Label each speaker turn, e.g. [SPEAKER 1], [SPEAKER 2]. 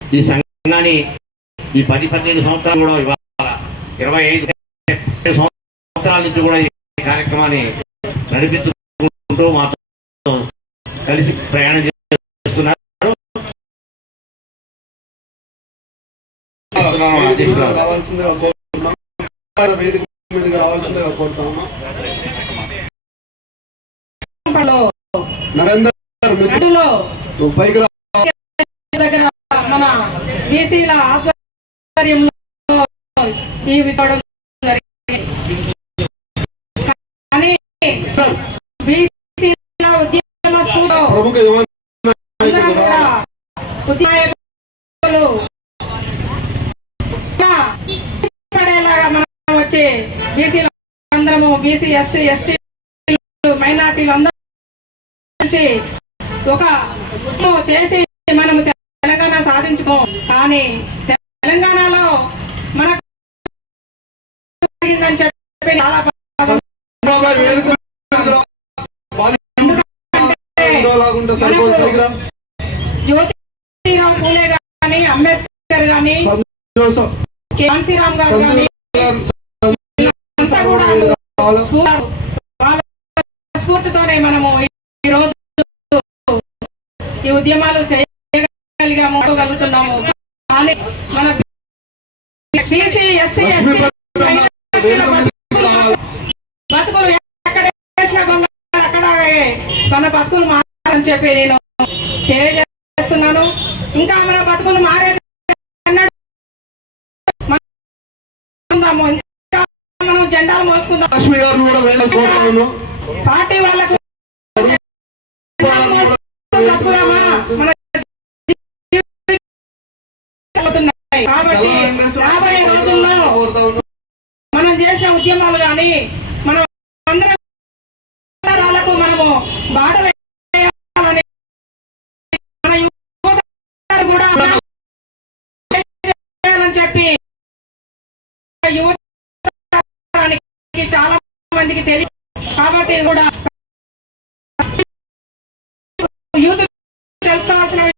[SPEAKER 1] ఈ సంఘాన్ని ఈ పది పన్నెండు సంవత్సరాలు కూడా ఇవాళ ఇరవై ఐదు సంవత్సరాల నుంచి కూడా ఈ కార్యక్రమాన్ని నడిపించుకుంటూ మాతో కలిసి ప్రయాణం చేస్తున్నారు. అధ్యక్షులు.
[SPEAKER 2] రావాల్సిందిగా కోరుతున్నాం. వేదిక మీదకి రావాల్సిందిగా కోరుతాము
[SPEAKER 3] లో
[SPEAKER 2] నరేందర్ మిత్రులు.
[SPEAKER 3] దగ్గర మన బీసీల ఆధ్వర్యంలో ఇవి ఇవ్వడం జరిగింది. కానీ బీసీల ఉద్యమ పడేలాగా మనం వచ్చి బీసీలు అందరము బీసీ ఎస్సీ ఎస్టీ మైనార్టీలు అందరూ ఒక చేసి మనము తెలంగాణ సాధించుకో కానీ తెలంగాణలో మనకు చెప్పి
[SPEAKER 2] మీదకి రా. పాలి-
[SPEAKER 3] గాని అంబేద్కర్ గాని. కాన్సీరామ్ గారు గాని కూడా ఈ ఉద్యమాలు చేయగలిగాము కానీ మన బీసీ ఎస్సీ ఎస్టీ? బతుకులు ఎక్కడ అక్కడ మన బతుకులు మారని చెప్పి నేను తెలియజేస్తున్నాను. ఇంకా మన బతుకులు మారేది మనం ఇంకా మనం జెండాలు మోసుకుందాం. పార్టీ వాళ్ళకు ఉన్నాయి రాబోయే రోజుల్లో మనం చేసిన ఉద్యమాలు కానీ మనం మనము బాట కూడా చెప్పి చాలా మందికి తెలియదు కాబట్టి కూడా యూత్ తెలుసుకోవాల్సిన